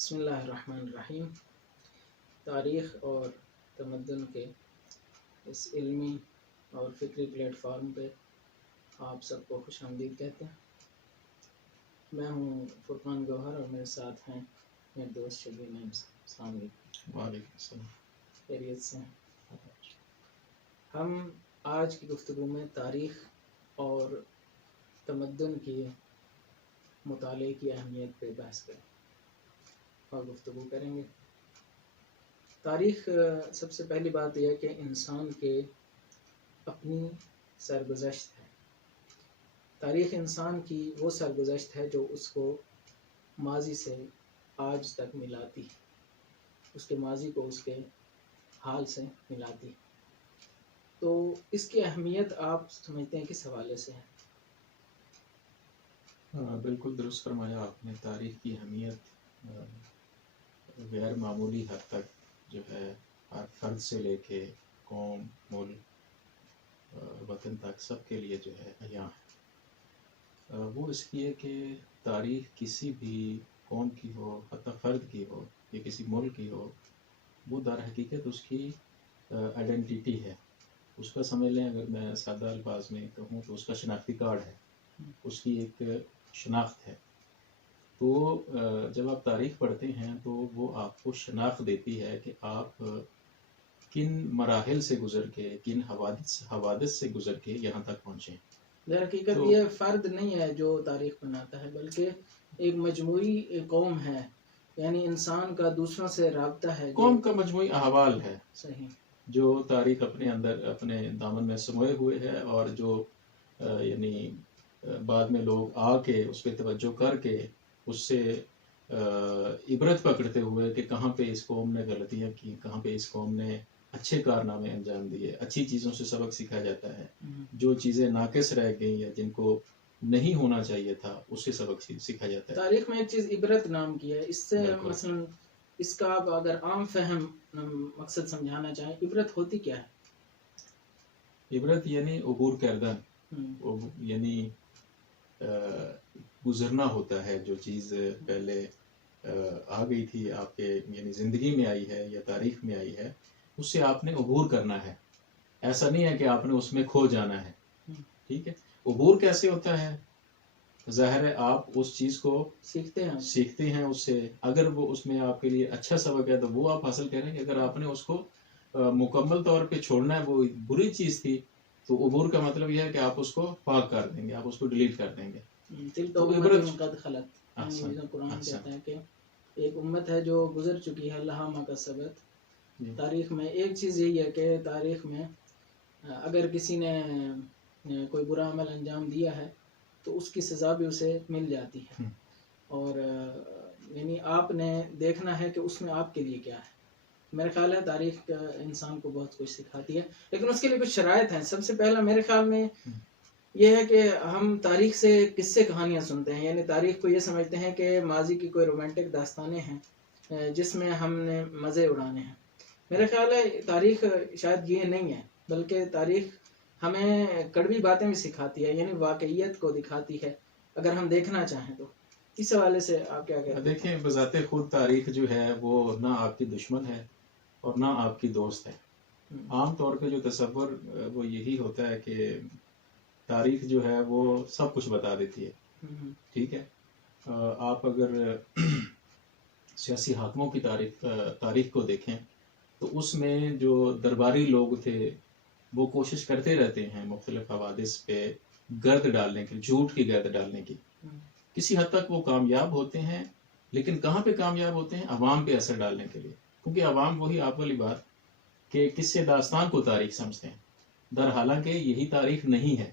بسم اللہ الرحمن الرحیم۔ تاریخ اور تمدن کے اس علمی اور فکری پلیٹ فارم پہ آپ سب کو خوش آمدید کہتے ہیں۔ میں ہوں فرقان گوہر اور میرے ساتھ ہیں میرے دوست شبیر نعیم صاحب۔ السلام علیکم۔ وعلیکم السلام۔ خیریت سے ہیں؟ ہم آج کی گفتگو میں تاریخ اور تمدن کی مطالعے کی اہمیت پہ بحث کریں اور گفتگو کریں گے۔ تاریخ سب سے پہلی بات یہ ہے کہ انسان کے اپنی سرگزشت ہے۔ تاریخ انسان کی وہ سرگزشت ہے جو اس کو ماضی سے آج تک ملاتی، اس کے ماضی کو اس کے حال سے ملاتی۔ تو اس کی اہمیت آپ سمجھتے ہیں کس حوالے سے ہے؟ بالکل درست فرمایا آپ نے۔ تاریخ کی اہمیت غیر معمولی حد تک جو ہے ہر فرد سے لے کے قوم، ملک، وطن تک سب کے لیے جو ہے عیاں ہے۔ وہ اس لیے کہ تاریخ کسی بھی قوم کی ہو، حتی فرد کی ہو یا کسی ملک کی ہو، وہ در حقیقت اس کی آئیڈینٹیٹی ہے۔ اس کا سمجھ لیں، اگر میں سادہ الفاظ میں کہوں تو اس کا شناختی کارڈ ہے، اس کی ایک شناخت ہے۔ تو جب آپ تاریخ پڑھتے ہیں تو وہ آپ کو شناخت دیتی ہے کہ آپ کن مراحل سے گزر کے، کن حوادث سے گزر کے یہاں تک پہنچے۔ در حقیقت یہ فرد نہیں ہے جو تاریخ بناتا ہے، بلکہ ایک مجموعی قوم ہے، یعنی انسان کا دوسروں سے رابطہ ہے، قوم کا مجموعی احوال ہے۔ صحیح، جو تاریخ اپنے اندر اپنے دامن میں سموئے ہوئے ہے، اور جو یعنی بعد میں لوگ آ کے اس پہ توجہ کر کے اس سے عبرت پکڑتے ہوئے کہ کہاں پہ اس قوم نے غلطیاں کی، کہاں پہ اس قوم نے اچھے کارنامے انجام دیے، اچھی چیزوں سے سبق سیکھا جاتا ہے۔ جو چیزیں ناقص رہ گئیں یا جن کو نہیں ہونا چاہیے تھا، اس سے سبق سیکھا جاتا ہے۔ تاریخ میں ایک چیز عبرت نام کی ہے، اس سے مثلا اس کا آپ اگر عام فہم مقصد سمجھانا چاہیں، عبرت ہوتی کیا ہے؟ عبرت یعنی عبور کردن، یعنی گزرنا ہوتا ہے۔ جو چیز پہلے آ گئی تھی آپ کے یعنی زندگی میں آئی ہے یا تاریخ میں آئی ہے، اس سے آپ نے عبور کرنا ہے۔ ایسا نہیں ہے کہ آپ نے اس میں کھو جانا ہے، ٹھیک ہے۔ عبور کیسے ہوتا ہے؟ ظاہر ہے آپ اس چیز کو سیکھتے ہیں اس سے، اگر وہ اس میں آپ کے لیے اچھا سبق ہے تو وہ آپ حاصل کریں گے۔ اگر آپ نے اس کو مکمل طور پہ چھوڑنا ہے، وہ بری چیز تھی، تو عبور کا مطلب یہ ہے کہ آپ اس کو پاک کر دیں گے، آپ اس کو ڈیلیٹ کر دیں گے۔ تو عبرت قد خلت، قرآن کہتا ہے کہ ایک امت ہے جو گزر چکی ہے، لہا ما کسبت۔ تاریخ میں ایک چیز یہی ہے کہ تاریخ میں اگر کسی نے کوئی برا عمل انجام دیا ہے تو اس کی سزا بھی اسے مل جاتی ہے، اور یعنی آپ نے دیکھنا ہے کہ اس میں آپ کے لیے کیا ہے۔ میرے خیال ہے تاریخ انسان کو بہت کچھ سکھاتی ہے، لیکن اس کے لیے کچھ شرائط ہیں۔ سب سے پہلا میرے خیال میں یہ ہے کہ ہم تاریخ سے قصے کہانیاں سنتے ہیں، یعنی تاریخ کو یہ سمجھتے ہیں کہ ماضی کی کوئی رومانٹک داستانیں ہیں جس میں ہم نے مزے اڑانے ہیں۔ میرے خیال ہے تاریخ شاید یہ نہیں ہے، بلکہ تاریخ ہمیں کڑوی باتیں بھی سکھاتی ہے، یعنی واقعیت کو دکھاتی ہے اگر ہم دیکھنا چاہیں تو۔ اس حوالے سے آپ کیا کہتے ہیں؟ دیکھیں، بذات خود تاریخ جو ہے وہ نہ آپ کی دشمن ہے اور نہ آپ کی دوست ہے۔ عام طور پہ جو تصور وہ یہی ہوتا ہے کہ تاریخ جو ہے وہ سب کچھ بتا دیتی ہے، ٹھیک ہے۔ آپ اگر سیاسی حاکموں کی تاریخ کو دیکھیں تو اس میں جو درباری لوگ تھے وہ کوشش کرتے رہتے ہیں مختلف حوادث پہ گرد ڈالنے کی، جھوٹ کی گرد ڈالنے کی۔ کسی حد تک وہ کامیاب ہوتے ہیں، لیکن کہاں پہ کامیاب ہوتے ہیں؟ عوام پہ اثر ڈالنے کے لیے، کیونکہ عوام وہی آپ والی بات کہ قصے داستان کو تاریخ سمجھتے ہیں، در حالانکہ یہی تاریخ نہیں ہے۔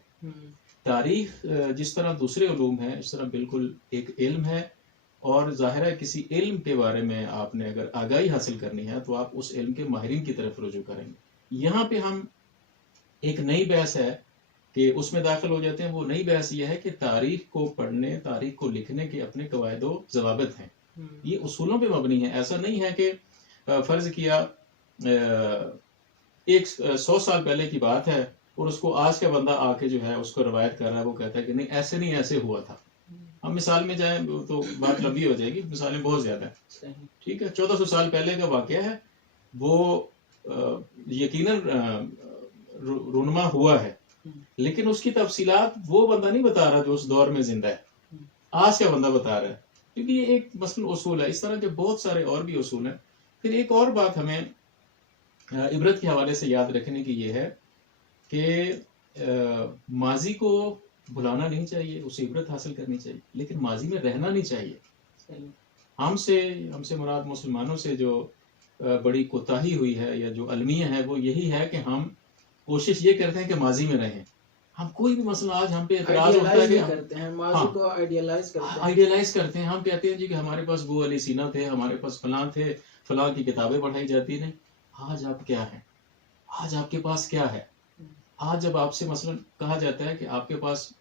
تاریخ جس طرح دوسرے علوم ہیں اس طرح بالکل ایک علم ہے، اور ظاہر ہے کسی علم کے بارے میں آپ نے اگر آگاہی حاصل کرنی ہے تو آپ اس علم کے ماہرین کی طرف رجوع کریں گے۔ یہاں پہ ہم ایک نئی بحث ہے کہ اس میں داخل ہو جاتے ہیں۔ وہ نئی بحث یہ ہے کہ تاریخ کو پڑھنے، تاریخ کو لکھنے کے اپنے قواعد و ضوابط ہیں، یہ اصولوں پہ مبنی ہے۔ ایسا نہیں ہے کہ فرض کیا 100 سال پہلے کی بات ہے اور اس کو آج کا بندہ آ کے جو ہے اس کو روایت کر رہا ہے، وہ کہتا ہے کہ نہیں ایسے نہیں، ایسے ہوا تھا۔ ہم مثال میں جائیں تو بات لمبی ہو جائے گی، مثالیں بہت زیادہ ہیں، ٹھیک ہے. 1400 سال پہلے کا واقعہ ہے، وہ یقیناً رونما ہوا ہے، لیکن اس کی تفصیلات وہ بندہ نہیں بتا رہا جو اس دور میں زندہ ہے، آج کا بندہ بتا رہا ہے، کیونکہ یہ ایک مثلاً اصول ہے. اس طرح کے بہت سارے اور بھی اصول ہیں. پھر ایک اور بات ہمیں عبرت کے حوالے سے یاد رکھنے کی یہ ہے کہ ماضی کو بھلانا نہیں چاہیے، اسے عبرت حاصل کرنی چاہیے، لیکن ماضی میں رہنا نہیں چاہیے. ہم سے مراد مسلمانوں سے جو بڑی کوتاہی ہوئی ہے یا جو المیہ ہے وہ یہی ہے کہ ہم کوشش یہ کرتے ہیں کہ ماضی میں رہیں. ہم کوئی بھی مسئلہ آج ہم پہ اعتراض ہوتا ہے کہ آئیڈیالائز کرتے ہیں. ہم کہتے ہیں جی کہ ہمارے پاس وہ علی سینا تھے، ہمارے پاس فلاں تھے، فلاں کی کتابیں پڑھائی جاتی. نہیں، آج آپ کیا ہیں، آج آپ کے پاس کیا ہے. آج جب آپ سے مثلا کہا جاتا ہے کہ آپ کے پاس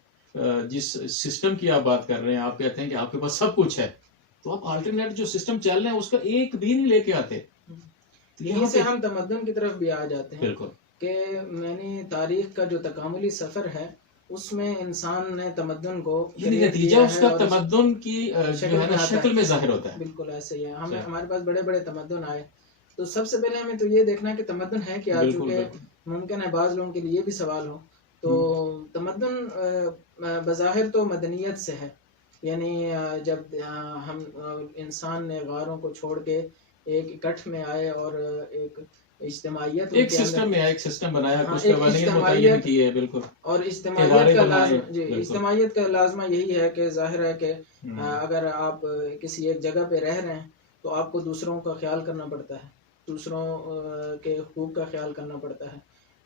جس سسٹم کی آپ بات کر رہے ہیں، آپ کہتے ہیں کہ آپ کے پاس سب کچھ ہے، تو آپ آلٹرنیٹ جو سسٹم چل رہے ہیں اس کا ایک بھی نہیں لے کے آتے. یہیں سے ہم تمدن کی طرف بھی آ جاتے ہیں. بالکل کہ میں نے تاریخ کا جو تکاملی سفر ہے اس میں انسان نے تمدن کو نتیجہ اس کا تمدن کی شکل میں ظاہر ہوتا ہے. بالکل ایسے ہی ہے. ہمارے پاس بڑے بڑے تمدن آئے تو سب سے پہلے ہمیں تو یہ دیکھنا ہے کہ تمدن ہے کیا، چونکہ ممکن ہے بعض لوگوں کے لیے بھی سوال ہو. تو تمدن بظاہر تو مدنیت سے ہے، یعنی جب ہم انسان نے غاروں کو چھوڑ کے ایک اکٹھ میں آئے اور ایک اجتماعیت، ایک سسٹم میں ایک سسٹم بنایا، کچھ قوانین متعین کیے. بالکل. اور اجتماعیت کا لازمہ یہی ہے کہ ظاہر ہے کہ اگر آپ کسی ایک جگہ پہ رہ رہے ہیں تو آپ کو دوسروں کا خیال کرنا پڑتا ہے، دوسروں کے حقوق کا خیال کرنا پڑتا ہے.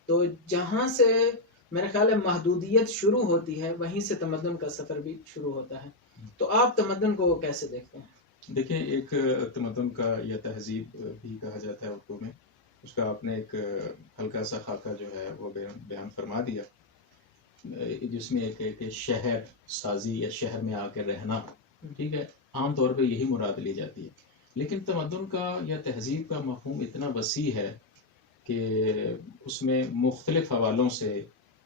تو جہاں سے میرے خیال ہے محدودیت شروع ہوتی ہے وہیں سے تمدن کا سفر بھی شروع ہوتا ہے. تو آپ تمدن کو کیسے دیکھتے ہیں؟ دیکھیں، ایک تمدن کا یا تہذیب بھی کہا جاتا ہے اردو میں، اس کا آپ نے ایک ہلکا سا خاکہ جو ہے وہ بیان فرما دیا، جس میں ایک شہر سازی یا شہر میں آ کے رہنا، ٹھیک ہے، عام طور پہ یہی مراد لی جاتی ہے. لیکن تمدن کا یا تہذیب کا مفہوم اتنا وسیع ہے کہ اس میں مختلف حوالوں سے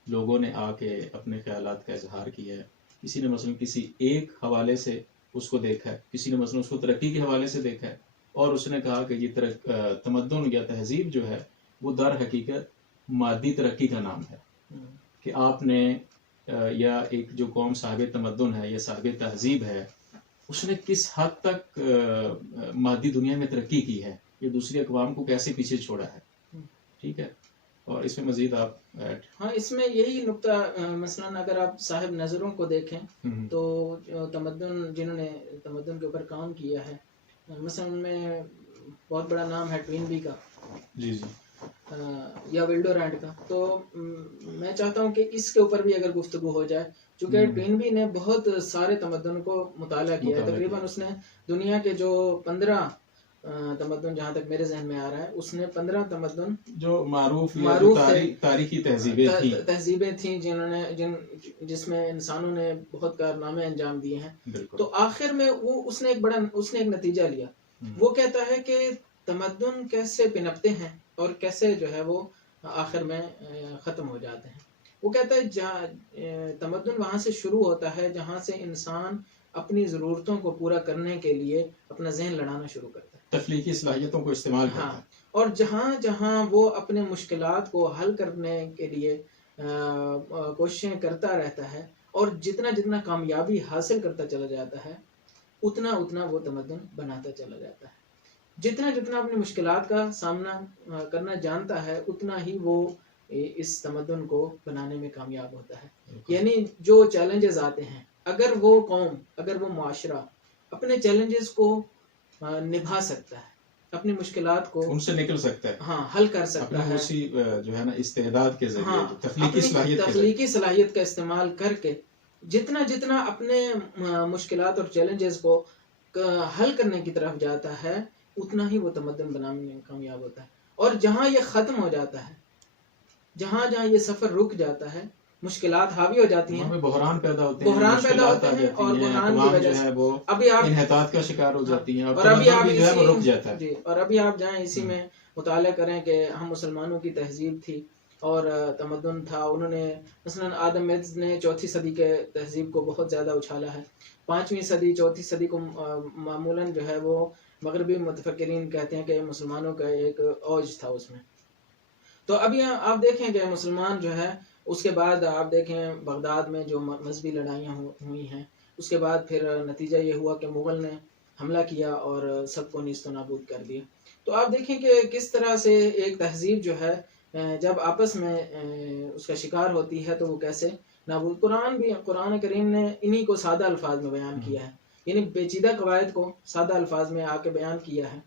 لوگوں نے آ کے اپنے خیالات کا اظہار کیا ہے. کسی نے مثلا کسی ایک حوالے سے اس کو دیکھا ہے، کسی نے مثلا اس کو ترقی کے حوالے سے دیکھا ہے، اور اس نے کہا کہ یہ تمدن یا تہذیب جو ہے وہ در حقیقت مادی ترقی کا نام ہے. کہ آپ نے یا ایک جو قوم صاحب تمدن ہے یا صاحب تہذیب ہے، اس نے کس حد تک مادی دنیا میں ترقی کی ہے، یہ دوسری اقوام کو کیسے پیچھے چھوڑا ہے. ٹھیک ہے. اور اس میں مزید آپ ہاں، اس میں یہی نقطہ، مثلا اگر آپ صاحب نظروں کو دیکھیں تو تمدن، جنہوں نے تمدن کے اوپر کام کیا ہے، مثلا ان میں بہت بڑا نام ہے ٹوین بی کا، جی یا ولڈو رینڈ کا. تو میں چاہتا ہوں کہ اس کے اوپر بھی اگر گفتگو ہو جائے، چونکہ ٹوین بی نے بہت سارے تمدن کو مطالعہ کیا ہے. تقریباً اس نے دنیا کے جو 15 تمدن، جہاں تک میرے ذہن میں آ رہا ہے، اس نے 15 تمدن جو معروف تاریخی تہذیبیں تھیں جس میں انسانوں نے بہت کارنامے انجام دیے ہیں. تو آخر میں اس نے ایک نتیجہ لیا. وہ کہتا ہے کہ تمدن کیسے پنپتے ہیں اور کیسے جو ہے وہ آخر میں ختم ہو جاتے ہیں. وہ کہتا ہے تمدن وہاں سے شروع ہوتا ہے جہاں سے انسان اپنی ضرورتوں کو پورا کرنے کے لیے اپنا ذہن لڑانا شروع کرتا ہے، تخلیقی صلاحیتوں کو استعمال کرتا ہے. اور جہاں جہاں وہ اپنے مشکلات کو حل کرنے کے لیے کوششیں کرتا رہتا ہے اور جتنا جتنا کامیابی حاصل کرتا چلا جاتا ہے، اتنا اتنا وہ تمدن بناتا چلا جاتا ہے. جتنا جتنا اپنی مشکلات کا سامنا کرنا جانتا ہے، اتنا ہی وہ اس تمدن کو بنانے میں کامیاب ہوتا ہے. یعنی جو چیلنجز آتے ہیں، اگر وہ قوم، اگر وہ معاشرہ اپنے چیلنجز کو نبھا سکتا ہے، اپنی مشکلات کو ان سے نکل سکتا ہے، ہاں حل کر سکتا ہے، اسی جو ہے نا استعداد کے ذریعے، تخلیقی صلاحیت کا استعمال کر کے جتنا جتنا اپنے مشکلات اور چیلنجز کو حل کرنے کی طرف جاتا ہے، اتنا ہی وہ تمدن بنانے میں کامیاب ہوتا ہے. اور جہاں یہ ختم ہو جاتا ہے، جہاں جہاں یہ سفر رک جاتا ہے، مشکلات حاوی ہو جاتی ہیں، بحران پیدا ہوتے ہیں، اور بحران کی وجہ سے ابھی آپ انحطاط کا شکار ہو جاتی ہیں، اور ابھی آپ رک جاتا ہے. جی، اور ابھی آپ جائیں اسی میں مطالعہ کریں کہ ہم مسلمانوں کی تہذیب تھی اور تمدن تھا. انہوں نے مثلاً آدم میڈز نے 4 صدی کے تہذیب کو بہت زیادہ اچھالا ہے. 5ویں صدی 4 صدی کو معمولاً جو ہے وہ مغربی متفکرین کہتے ہیں کہ مسلمانوں کا ایک اوج تھا اس میں. تو ابھی آپ دیکھیں کہ مسلمان جو ہے اس کے بعد آپ دیکھیں بغداد میں جو مذہبی لڑائیاں ہوئی ہیں، اس کے بعد پھر نتیجہ یہ ہوا کہ مغل نے حملہ کیا اور سب کو نیست و نابود کر دیا. تو آپ دیکھیں کہ کس طرح سے ایک تہذیب جو ہے جب آپس میں اس کا شکار ہوتی ہے تو وہ کیسے نابود. قرآن کریم نے انہی کو سادہ الفاظ میں بیان کیا ہے، یعنی پیچیدہ قواعد کو سادہ الفاظ میں آ کے بیان کیا ہے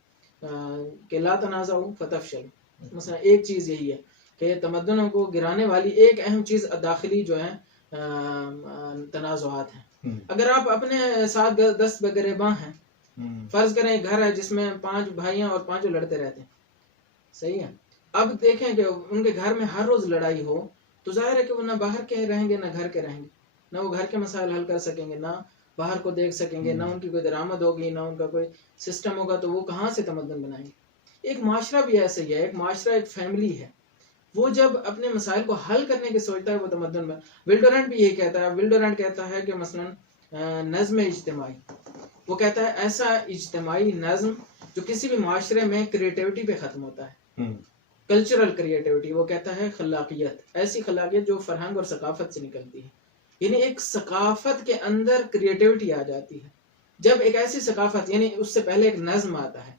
کہ لا تنازعوا فتفشلوا. مثلا ایک چیز یہی ہے کہ تمدنوں کو گرانے والی ایک اہم چیز داخلی جو ہے تنازعات ہیں. اگر آپ اپنے ساتھ 10 گریباں ہیں، فرض کریں گھر ہے جس میں 5 بھائی ہیں اور 5 لڑتے رہتے ہیں، صحیح ہے. اب دیکھیں کہ ان کے گھر میں ہر روز لڑائی ہو تو ظاہر ہے کہ وہ نہ باہر کے رہیں گے نہ گھر کے رہیں گے، نہ وہ گھر کے مسائل حل کر سکیں گے، نہ باہر کو دیکھ سکیں گے، نہ ان کی کوئی درآمد ہوگی، نہ ان کا کوئی سسٹم ہوگا. تو وہ کہاں سے تمدن بنائیں گے؟ ایک معاشرہ بھی ایسا ہی ہے. ایک معاشرہ ایک فیملی ہے، وہ جب اپنے مسائل کو حل کرنے کی سوچتا ہے وہ تمدن میں. ولڈورینٹ بھی یہی کہتا ہے. ولڈورینٹ کہتا ہے کہ مثلا نظم اجتماعی، وہ کہتا ہے ایسا اجتماعی نظم جو کسی بھی معاشرے میں کریٹیوٹی پہ ختم ہوتا ہے، کلچرل کریٹیوٹی. وہ کہتا ہے خلاقیت، ایسی خلاقیت جو فرہنگ اور ثقافت سے نکلتی ہے. یعنی ایک ثقافت کے اندر کریٹیوٹی آ جاتی ہے جب ایک ایسی ثقافت، یعنی اس سے پہلے ایک نظم آتا ہے.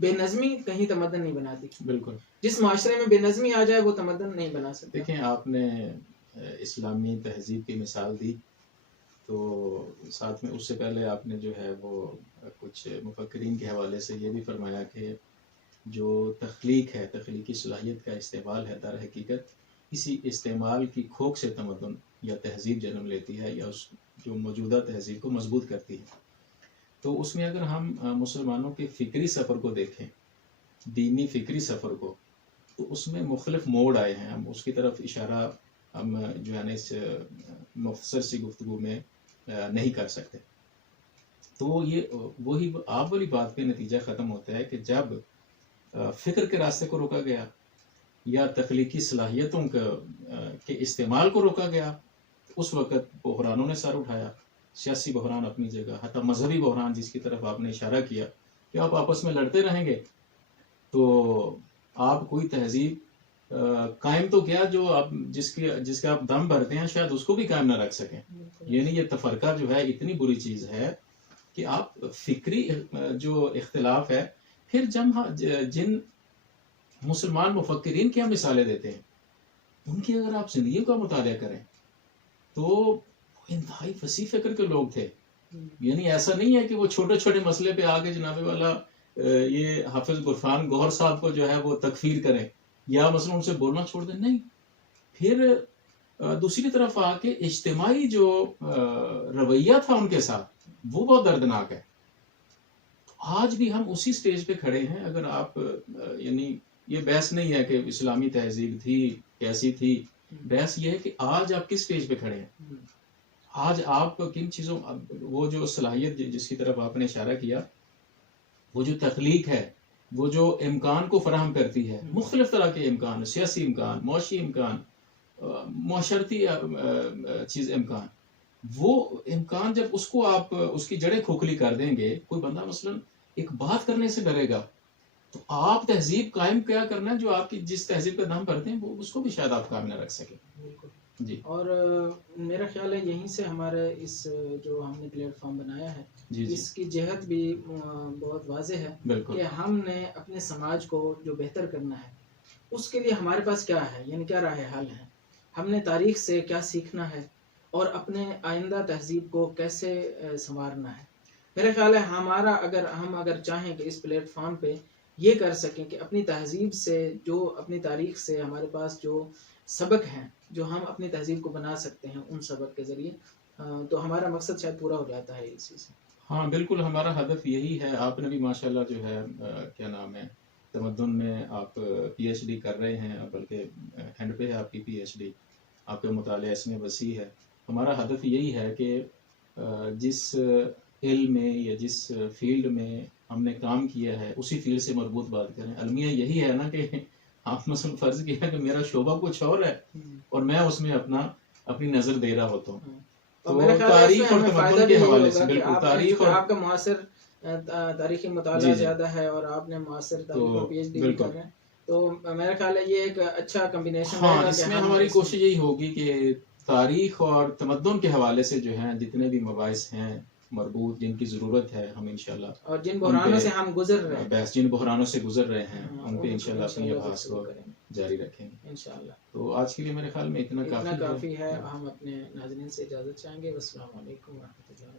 بے نظمی کہیں تمدن نہیں بناتی. بالکل، جس معاشرے میں بے نظمی آ جائے وہ تمدن نہیں بنا سکتا. دیکھیں آپ نے اسلامی تہذیب کی مثال دی، تو ساتھ میں اس سے پہلے آپ نے جو ہے وہ کچھ مفکرین کے حوالے سے یہ بھی فرمایا کہ جو تخلیق ہے، تخلیقی صلاحیت کا استعمال ہے، در حقیقت اسی استعمال کی کھوک سے تمدن یا تہذیب جنم لیتی ہے یا اس جو موجودہ تہذیب کو مضبوط کرتی ہے. تو اس میں اگر ہم مسلمانوں کے فکری سفر کو دیکھیں، دینی فکری سفر کو، تو اس میں مختلف موڑ آئے ہیں. ہم اس کی طرف اشارہ ہم جو ہے نا اس مختصر سی گفتگو میں نہیں کر سکتے. تو یہ وہی آپ والی بات پہ نتیجہ ختم ہوتا ہے کہ جب فکر کے راستے کو روکا گیا یا تخلیقی صلاحیتوں کے استعمال کو روکا گیا، اس وقت بحرانوں نے سر اٹھایا. سیاسی بحران اپنی جگہ، حتی مذہبی بحران جس کی طرف آپ نے اشارہ کیا کہ آپ آپس میں لڑتے رہیں گے تو آپ کوئی تہذیب قائم تو کیا جو آپ جس کے آپ دم بھرتے ہیں شاید اس کو بھی قائم نہ رکھ سکیں. یعنی یہ تفرقہ جو ہے اتنی بری چیز ہے کہ آپ فکری جو اختلاف ہے، پھر جن مسلمان مفکرین کی ہم مثالیں دیتے ہیں ان کی اگر آپ زندگی کا مطالعہ کریں تو انتہائی فصیح فکر کے لوگ تھے. یعنی ایسا نہیں ہے کہ وہ چھوٹے چھوٹے مسئلے پہ آگے جناب والا یہ حافظ غرفان گوہر صاحب کو جو ہے وہ تکفیر کریں یا مثلا ان سے بولنا چھوڑ دیں. نہیں، پھر دوسری طرف آ کے اجتماعی جو رویہ تھا ان کے ساتھ وہ بہت دردناک ہے. آج بھی ہم اسی سٹیج پہ کھڑے ہیں. اگر آپ یعنی یہ بحث نہیں ہے کہ اسلامی تہذیب تھی کیسی تھی، بحث یہ ہے کہ آج آپ کس سٹیج پہ کھڑے ہیں. آج آپ کن چیزوں، وہ جو صلاحیت جس کی طرف آپ نے اشارہ کیا، وہ جو تخلیق ہے، وہ جو امکان کو فراہم کرتی ہے، مختلف طرح کے امکان، سیاسی امکان، معاشی امکان، معاشرتی چیز امکان، وہ امکان جب اس کو آپ اس کی جڑیں کھوکھلی کر دیں گے، کوئی بندہ مثلا ایک بات کرنے سے ڈرے گا تو آپ تہذیب قائم کیا کرنا ہے جو آپ کی جس تہذیب کا دم بھرتے ہیں وہ اس کو بھی شاید آپ قائم نہ رکھ سکیں. بالکل جی. اور میرا خیال ہے یہیں سے ہمارے اس جو ہم نے پلیٹ فارم بنایا ہے جی اس کی جہت بھی بہت واضح ہے. بالکل. کہ ہم نے اپنے سماج کو جو بہتر کرنا ہے اس کے لیے ہمارے پاس کیا ہے، یعنی کیا راہ حل ہے، ہم نے تاریخ سے کیا سیکھنا ہے اور اپنے آئندہ تہذیب کو کیسے سنوارنا ہے. میرا خیال ہے ہم اگر چاہیں کہ اس پلیٹ فارم پہ یہ کر سکیں کہ اپنی تہذیب سے، جو اپنی تاریخ سے ہمارے پاس جو سبق ہیں جو ہم اپنی تہذیب کو بنا سکتے ہیں ان سبق کے ذریعے، تو ہمارا مقصد شاید پورا ہو جاتا ہے اسی سے. ہاں بالکل، ہمارا ہدف یہی ہے. آپ نے بھی ماشاءاللہ جو ہے کیا نام ہے تمدن میں آپ پی ایچ ڈی کر رہے ہیں، بلکہ اینڈ پہ ہے آپ کی پی ایچ ڈی. آپ کا مطالعہ اس میں وسیع ہے. ہمارا ہدف یہی ہے کہ جس علم میں یا جس فیلڈ میں ہم نے کام کیا ہے اسی فیلڈ سے مربوط بات کریں. المیہ یہی ہے نا کہ آپ مثلا فرض کیا کہ میرا شعبہ کچھ اور ہے اور میں اس میں اپنی نظر دے رہا ہوتا ہوں، تو تاریخ اور تمدن کے حوالے سے بالکل تاریخ اور آپ کا معاصر تاریخی مطالعہ زیادہ ہے اور آپ نے معاصر تاریخ میں پی ایچ ڈی بھی کر رہے ہیں، تو میرا خیال ہے یہ ایک اچھا کمبینیشن ہاں اس میں ہماری کوشش یہی ہوگی کہ تاریخ اور تمدن کے حوالے سے جو ہیں جتنے بھی مباحث ہیں مربوط جن کی ضرورت ہے ہم انشاءاللہ اور جن بحرانوں سے ہم گزر رہے ہیں، بحث جن بحرانوں سے گزر رہے ہیں ان پہ انشاءاللہ اپنی بحث کو جاری رکھیں گے انشاءاللہ۔ تو آج کے لیے میرے خیال میں اتنا کافی ہے۔ ہم اپنے ناظرین سے اجازت چاہیں گے۔ والسلام علیکم ورحمۃ اللہ۔